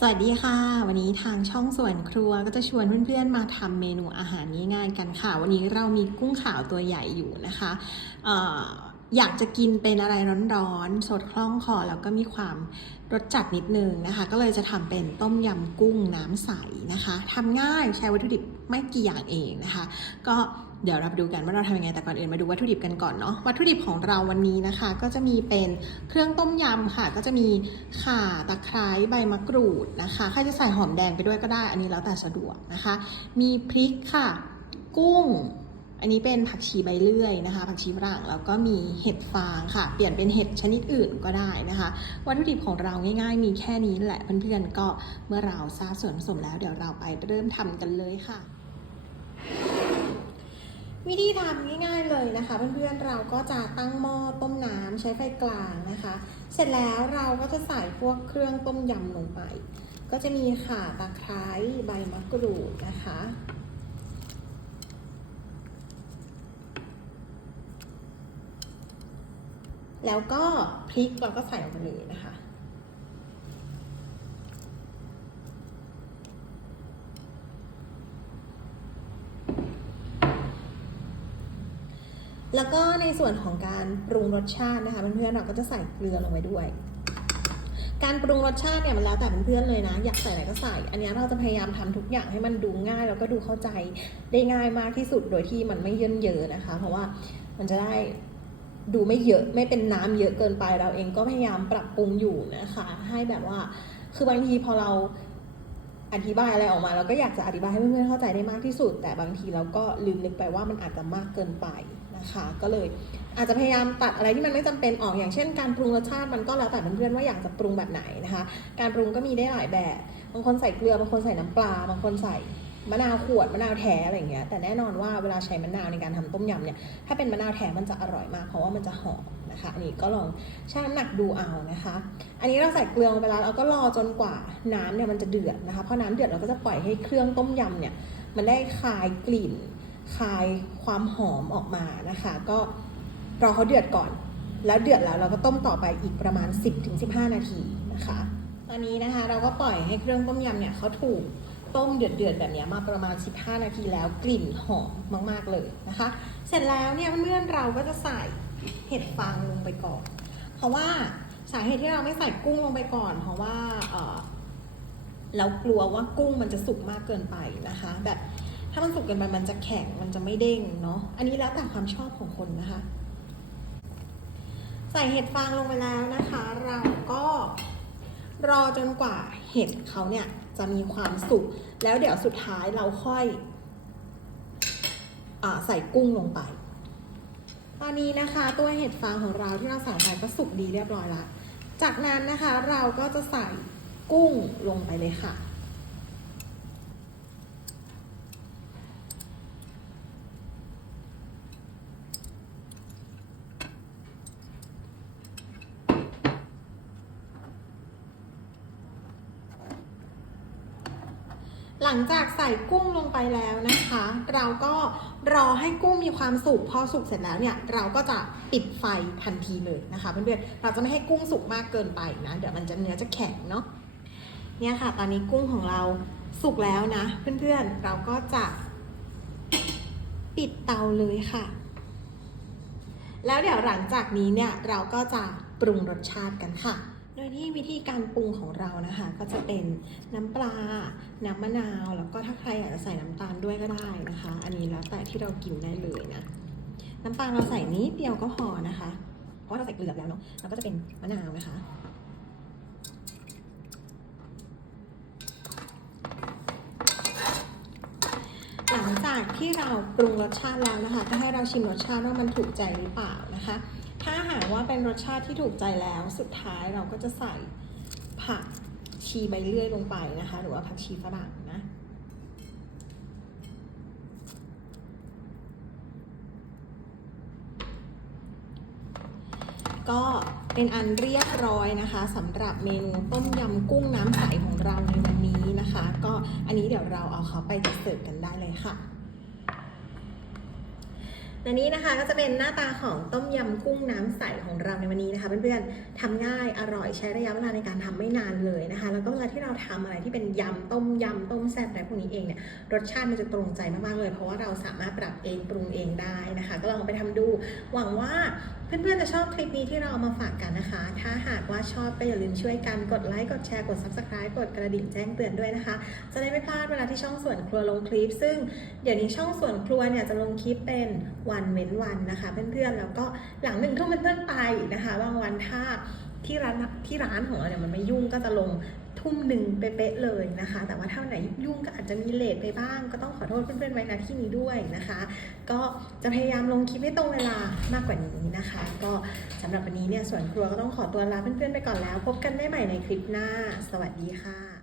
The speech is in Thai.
สวัสดีค่ะ วันนี้ทางช่องส่วนครัวก็จะชวนเพื่อนๆมาทำเมนูอาหารง่ายๆกันค่ะ วันนี้เรามีกุ้งขาวตัวใหญ่อยู่นะคะอออยากจะกินเป็นอะไรร้อนๆ สดคล่องคอแล้วก็มีความรสจัดนิดนึงนะคะ ก็เลยจะทำเป็นต้มยำกุ้งน้ำใสนะคะทำง่ายใช้วัตถุดิบไม่กี่อย่างเองนะคะ ก็ เดี๋ยวเราไปดูกันว่าเราทำยังไงแต่ก่อนอื่นมาดูวัตถุดิบกันก่อนเนาะวัตถุดิบของเราวันนี้นะคะ ก็จะมีเป็นเครื่องต้มยำค่ะ ก็จะมีข่าตะไคร้ใบมะกรูดนะคะใครจะใส่หอมแดงไปด้วยก็ได้ อันนี้แล้วแต่สะดวกนะคะ มีพริกค่ะ กุ้ง อันนี้เป็นผักชีใบเลื่อยนะคะ ผักชีฝรั่งแล้วก็มีเห็ดฟางค่ะ เปลี่ยนเป็นเห็ดชนิดอื่นก็ได้นะคะ วัตถุดิบของเราง่าย ๆ มีแค่นี้แหละเพื่อนๆก็เมื่อเราทราบส่วนผสมแล้วเดี๋ยวเราไปเริ่มทำกันเลยค่ะ วิธีทำง่ายๆเลยนะคะเพื่อนๆเราก็จะตั้งหม้อต้มน้ำใช้ไฟกลางนะคะ เสร็จแล้วเราก็จะใส่พวกเครื่องต้มยำลงไป ก็จะมีข่าตะไคร้ใบมะกรูดนะคะแล้วก็พริกเราก็ใส่ลงไปเลยนะคะ แล้วก็ในส่วนของการปรุงรสชาตินะคะเพื่อนๆเราก็จะใส่เกลือลงไปด้วย การปรุงรสชาติเนี่ยมันแล้วแต่เพื่อนๆเลยนะ อยากใส่อะไรก็ใส่ อันนี้เราจะพยายามทำทุกอย่างให้มันดูง่ายแล้วก็ดูเข้าใจได้ง่ายมากที่สุดโดยที่มันไม่เยินเยอะนะคะ เพราะว่ามันจะได้ดูไม่เยอะไม่เป็นน้ำเยอะเกินไปเราเองก็พยายามปรับปรุงอยู่นะคะ ให้แบบว่าคือบางทีพอเราอธิบายอะไรออกมาเราก็อยากจะอธิบายให้เพื่อนๆเข้าใจได้มากที่สุด แต่บางทีเราก็ลืมนึกไปว่ามันอาจจะมากเกินไป นะคะ ก็เลยอาจจะพยายามตัดอะไรที่มันไม่จำเป็นออกอย่างเช่นการปรุงรสชาติมันก็แล้วแต่เพื่อนๆว่าอยากจะปรุงแบบไหนนะคะ การปรุงก็มีได้หลายแบบบางคนใส่เกลือบางคนใส่น้ำปลาบางคนใส่มะนาวขวดมะนาวแท้อะไรอย่างเงี้ยแต่แน่นอนว่าเวลาใช้มะนาวในการทำต้มยำเนี่ยถ้าเป็นมะนาวแท้มันจะอร่อยมากเพราะว่ามันจะหอมนะคะอันนี้ก็ลองชั่งน้ำหนักดูเอานะคะ อันนี้เราใส่เกลือลงไปแล้วเราก็รอจนกว่าน้ำเนี่ยมันจะเดือดนะคะพอน้ำเดือดเราก็จะปล่อยให้เครื่องต้มยำเนี่ยมันได้คลายกลิ่น คายความหอมออกมานะคะ ก็รอเขาเดือดก่อน แล้วเดือดแล้วเราก็ต้มต่อไปอีกประมาณ 10-15 นาทีนะคะ ตอนนี้นะคะเราก็ปล่อยให้เครื่องต้มยำเนี่ยเขาถูกต้มเดือดเดือดๆแบบนี้มาประมาณ 15 นาทีแล้วกลิ่นหอมมาก ๆเลยนะคะ เสร็จแล้วเนี่ยเพื่อนเราก็จะใส่เห็ดฟางลงไปก่อน เพราะว่าสาเหตุที่เราไม่ใส่กุ้งลงไปก่อน เพราะว่าเรากลัวว่ากุ้งมันจะสุกมากเกินไปนะคะ แบบ ถ้ามันสุกเกินไปมันจะแข็งมันจะไม่เด้งเนาะอันนี้แล้วแต่ความชอบของคนนะคะ ใส่เห็ดฟางลงไปแล้วนะคะ เราก็รอจนกว่าเห็ดเขาเนี่ยจะมีความสุกแล้วเดี๋ยวสุดท้ายเราค่อยอใส่กุ้งลงไป ตอนนี้นะคะตัวเห็ดฟางของเราที่เราใส่ไปก็สุกดีเรียบร้อยแล้วจากนั้นนะคะเราก็จะใส่กุ้งลงไปเลยค่ะ หลังจากใส่กุ้งลงไปแล้วนะคะ เราก็รอให้กุ้งมีความสุกพอสุกเสร็จแล้วเนี่ย เราก็จะปิดไฟทันทีเลยนะคะเพื่อนๆเราจะไม่ให้กุ้งสุกมากเกินไปนะ เดี๋ยวมันจะเนื้อจะแข็งเนาะเนี่ยค่ะ ตอนนี้กุ้งของเราสุกแล้วนะ เพื่อนๆเราก็จะปิดเตาเลยค่ะ แล้วเดี๋ยวหลังจากนี้เนี่ยเราก็จะปรุงรสชาติกันค่ะ โดยที่วิธีการปรุงของเรานะคะ ก็จะเป็นน้ำปลา น้ำมะนาว แล้วก็ถ้าใครอยากจะใส่น้ำตาลด้วยก็ได้นะคะ อันนี้แล้วแต่ที่เรากินได้เลยนะ น้ำตาลเราใส่นิดเดียวก็พอนะคะ เพราะเราใส่เกลือแล้วเนาะแล้วก็จะเป็นมะนาวนะคะ หลังจากที่เราปรุงรสชาติแล้วนะคะ ก็ให้เราชิมรสชาติว่ามันถูกใจหรือเปล่านะคะ ถ้าหากว่าเป็นรสชาติที่ถูกใจแล้วสุดท้ายเราก็จะใส่ผักชีใบเลื่อยลงไปนะคะ หรือว่าผักชีฝรั่งนะก็เป็นอันเรียบร้อยนะคะสำหรับเมนูต้มยำกุ้งน้ำใสของเราในวันนี้นะคะ ก็อันนี้เดี๋ยวเราเอาเขาไปจัดเสิร์ฟกันได้เลยค่ะ และนี่นะคะก็จะเป็นหน้าตาของต้มยำกุ้งน้ำใสของเราในวันนี้นะคะเพื่อนๆทำง่ายอร่อยใช้ระยะเวลาในการทำไม่นานเลยนะคะ แล้วก็เวลาที่เราทำอะไรที่เป็นยำต้มยำต้มแซ่บอะไรพวกนี้เองเนี่ยรสชาติมันจะตรงใจมากๆเลย เพราะว่าเราสามารถปรับเองปรุงเองได้นะคะ ก็ลองไปทำดูหวังว่าเพื่อนๆจะชอบคลิปนี้ที่เราเอามาฝากกันนะคะ ถ้าหากว่าชอบก็อย่าลืมช่วยกันกดไลค์ กดแชร์ กด subscribe กดกระดิ่งแจ้งเตือนด้วยนะคะ จะได้ไม่พลาดเวลาที่ช่องส่วนครัวลงคลิป ซึ่งเดี๋ยวนี้ช่องส่วนครัวเนี่ยจะลงคลิปเป็นวันเว้นวันนะคะ เพื่อนๆ แล้วก็หลังหนึ่งทุ่มเป็นต้นไปนะคะ บางวันถ้าที่ร้านที่ร้านของเราเนี่ยมันไม่ยุ่งก็จะลง ทุ่มหนึ่งเป๊ะๆเลยนะคะ แต่ว่าถ้าไหนยุ่งก็อาจจะมีเลทไปบ้าง ก็ต้องขอโทษเพื่อนๆไว้นะที่นี้ด้วยนะคะ ก็จะพยายามลงคลิปให้ตรงเวลามากกว่านี้นะคะ ก็สำหรับวันนี้เนี่ยส่วนครัวก็ต้องขอตัวลาเพื่อนๆไปก่อนแล้ว พบกันได้ใหม่ในคลิปหน้า สวัสดีค่ะ